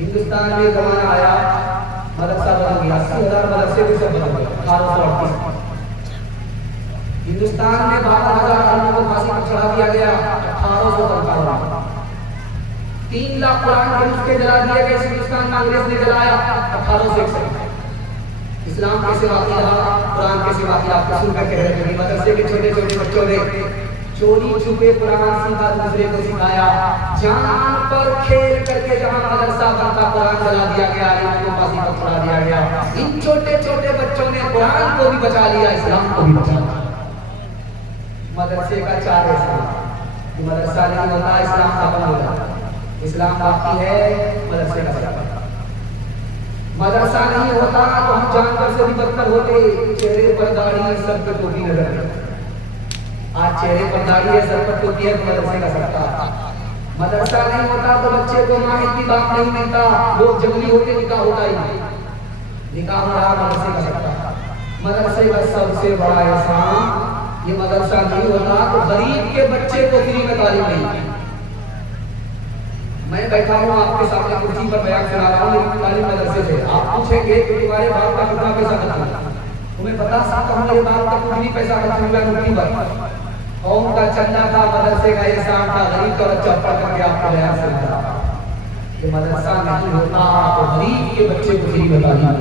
हिंदुस्तान में जमाना आया, मदरसा बदल गया, 80,000 मदरसे भी सब बदल गए 1838। हिंदुस्तान में 12,000 आदमियों को फांसी पर चढ़ा दिया गया 1855। 3 लाख कुरान के नुस्खे जला दिए गए हिंदुस्तान में, अंग्रेज ने जलाया 1861। इस्लाम कैसे बाकी रहा, कुरान कैसे बाकी रहा, आपको सुनकर कह रहे थे मदरसे के छोटे छोटे बच्चों ने चोरी छुपे कुरान सीधा दूसरे को सिखाया। जान पर खेल करके जहां मदरसा बनता कुरान जला दिया गया, इनको फांसी पर चढ़ा दिया गया। इन छोटे छोटे बच्चों ने कुरान को भी बचा लिया, इस्लाम को भी बचा लिया। मदरसे का 4 ऐसा मदरसा नहीं होता, इस्लाम खत्म हो जाता। इस्लाम बाकी है, मदरसे का बचा। मदरसा नहीं होता तो हम जानवर से भी बदतर होते। चेहरे पर दाढ़ी है, सर पर टोपी नजर है। आज चेहरे पर दाढ़ी है, सर पर टोपी है, मदरसे का सबका। मदरसा नहीं होता तो बच्चे को माँ की बात नहीं मिलता, लोग जंगली होते, निकाह होता ही नहीं। निकाह हो रहा मदरसे का सबका। मदरसे का सबसे बड़ा एहसान ये मदरसा नहीं होता तो गरीब के बच्चे को फ्री में तालीम नहीं। मैं बैठा हूँ आपके सामने कुर्सी पर बयान सुना रहा हूँ, लेकिन तालीम मदरसे से। आप पूछेंगे कि तुम्हारे बाप का कितना पैसा खर्च हुआ, तुम्हें बता सकता हूँ मेरे बाप का कुछ भी पैसा खर्च हुआ मुट्ठी भर। कौम का चंदा था, मदरसे का एहसान था, गरीब का बच्चा पढ़ करके आपको बयान सुना रहा। ये मदरसा नहीं होता तो गरीब के बच्चे को फ्री में तालीम।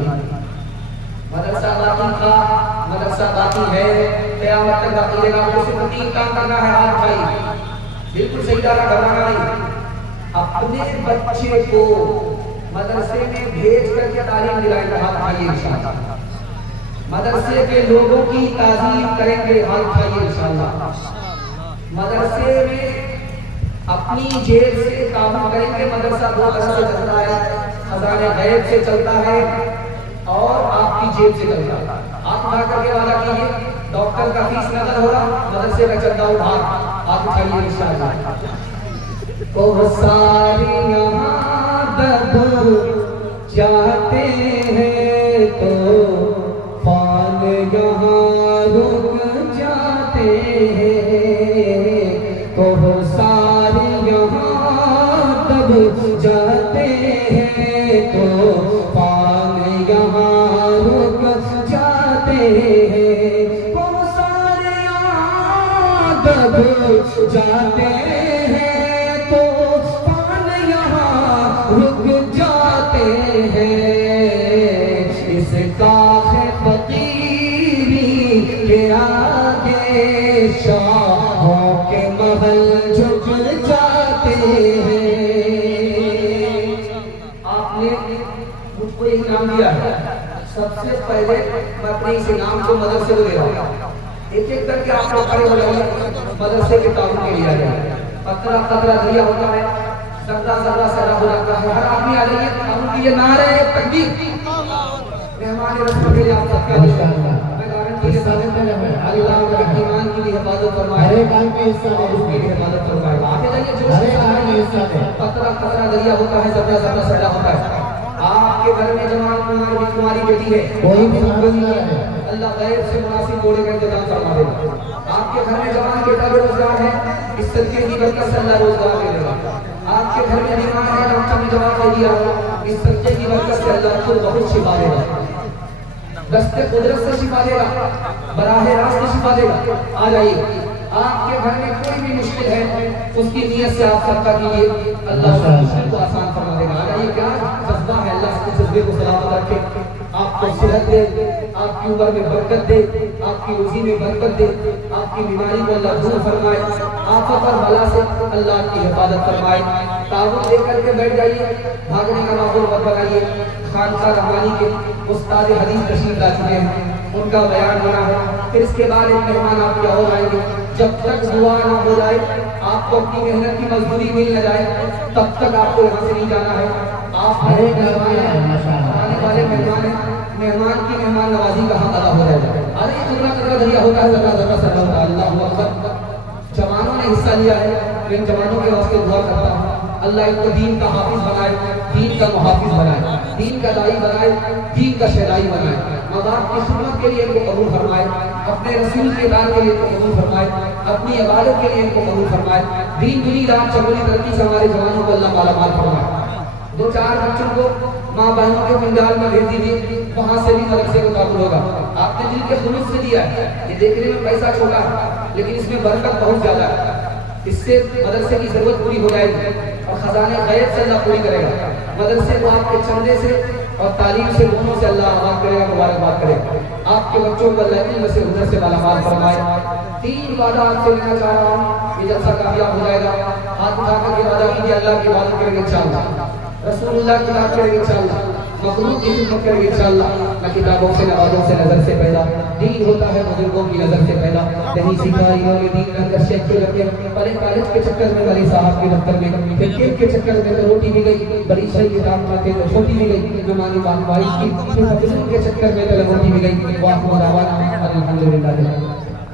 मदरसा बाकी था, मदरसा बाकी है, क़यामत तक बाकी रहेगा। आपको सिर्फ 3 काम करना है, हाथ उठाइए, बिल्कुल सही डाला, घबराना नहीं। अपने बच्चे को मदरसे में भेज करके तालीम दिलाएंगे, हाथ उठाइए इंशाअल्लाह। मदरसे के लोगों की ताज़ीम करेंगे, हाथ उठाइए इंशाअल्लाह। मदरसे में अपनी जेब से काम करेंगे। मदरसा 2 तरह से चलता है, खजाने गैब से चलता है और आपकी जेब से चलता है। हाथ उठा करके वादा कीजिए, डॉक्टर का फीस नकद हो रहा, मदरसे का चंदा उधार, हाथ उठाइए इंशाअल्लाह। ओ सारी यहाँ दब जाते हैं तो फाल यहाँ रुक जाते हैं। ओ सारी यहाँ दब जाते हैं तो फाल यहाँ रुक जाते हैं। ओ सारे यहाँ दब जाते हैं तो पान यहाँ रुक जाते हैं। इसका है फकीरी के आगे शाहों के महल झुक जाते हैं। आपने मुझको एक इनाम दिया है, सबसे पहले मैं अपने इस इनाम को मदरसे को दे रहा हूँ। एक एक करके आप लोग खड़े हो जाइए, मदरसे के ताबूत के लिए आ जाइए। पतरा पतरा दिया होता है, जर्रा जर्रा सरा हो जाता है। हर आदमी आ जाइए, ताबूत के लिए नारे तकबीर। मेहमान रसूल के लिए आप सबका मैं गारंटी के साथ अल्लाह के ईमान की भी हिफाजत फरमाए, हर काम में हिस्सा ले, उसकी भी हिफाजत फरमाए। आगे जाइए, जो हर काम में हिस्सा ले। पतरा पतरा दिया होता है, जर्रा जर्रा सरा होता है। आपके घर में जवान कुमारी बेटी है, कोई भी अल्लाह गैर से मुनासिब जोड़े का इंतजाम फरमा देगा। आपके घर में जवान बेटा बेरोजगार है, इस सदके की बरकत से अल्लाह रोजगार दे देगा। आपके घर में बीमार है, डॉक्टर ने जवाब दे दिया, इस सदके की बरकत से अल्लाह को बहुत शिफा देगा, दस्ते कुदरत से शिफा देगा, बराहे रास्त शिफा देगा। आ जाइए, आपके घर में कोई भी मुश्किल है, उसकी नियत से आप सबका कीजिए, अल्लाह मुश्किल को आसान फरमा देगा। आ जाइए, क्या जज्बा है, अल्लाह के जज्बे को सलामत रखे, आपको सेहत दे, आपकी उम्र में बरकत दे, आपकी रोजी में बरकत दे, आपकी बीमारी को अल्लाह दूर फरमाए, आफत और बला से अल्लाह की हिफाजत फरमाए। ताबूत लेकर के बैठ जाइए, भागने का माहौल मत बनाइए। खानका रहमानी के उस्ताद हदीस तशरीफ ला चुके हैं, उनका बयान होना है, फिर इसके बाद एक मेहमान आपके और आएंगे। जब तक दुआ ना हो जाए, आपको अपनी मेहनत की मजदूरी मिल न जाए, तब तक आपको यहाँ से नहीं जाना है। आप आने वाले मेहमान हैं, मेहमान की मेहमान नवाजी का हक अदा हो जाएगा। अरे जर्रा जर्रा दरिया होता है, जर्रा जर्रा सर होता है। अल्लाहू अकबर। जवानों ने हिस्सा लिया है, इन जवानों के वास्ते दुआ करता हूँ, अल्लाह इनको दीन का हाफिज बनाए, दीन का मुहाफिज बनाए, दीन का दाई बनाए, दीन का शहदाई बनाए। माँ बाप की खिदमत के लिए इनको कबूल फरमाए, अपने रसूल के दान के लिए इनको कबूल फरमाए, अपनी इबादत के लिए इनको कबूल फरमाए। दीन दुनी रात चमड़ी तरक्की से हमारे जवानों को अल्लाह माला माल फरमाए। दो चार बच्चों को माँ बहनों के पंजाल में भेज दीजिए, वहां से भी मदरसे को काबुल होगा। आपने दिल के खुलूस से दिया है, ये देखने में पैसा छोटा है लेकिन इसमें बरकत बहुत ज्यादा है। इससे मदरसे की जरूरत पूरी हो जाएगी और खजाने गैब से अल्लाह पूरी करेगा। मदरसे को आपके चंदे से और तालीम से दोनों से अल्लाह आबाद करेगा, मुबारकबाद करेगा। आपके बच्चों को अल्लाह इल्म से हुनर से मालामाल फरमाए। 3 वादा आपसे लेना चाह रहा हूँ, ये जलसा कामयाब हो जाएगा। हाथ उठाकर के वादा कीजिए, अल्लाह की इबादत करेंगे इंशाअल्लाह, रसूलुल्लाह की बात करेंगे इंशाअल्लाह, मखलूक की खिदमत करेंगे इंशाअल्लाह। न किताबों से नवाजों से नजर से पैदा दीन होता है, बुजुर्गों की नजर से पैदा। कहीं सिखाई इन्होंने दीन का अंदर शेख के लगे, पहले कॉलेज के चक्कर में वाली साहब के दफ्तर में, फिर खेल के चक्कर में तो रोटी भी गई, बड़ी सही किताब में थे तो छोटी भी गई, मेहमानी बात बारिश की, फिर के चक्कर में तो रोटी भी गई। वाह अल्हम्दुलिल्लाह।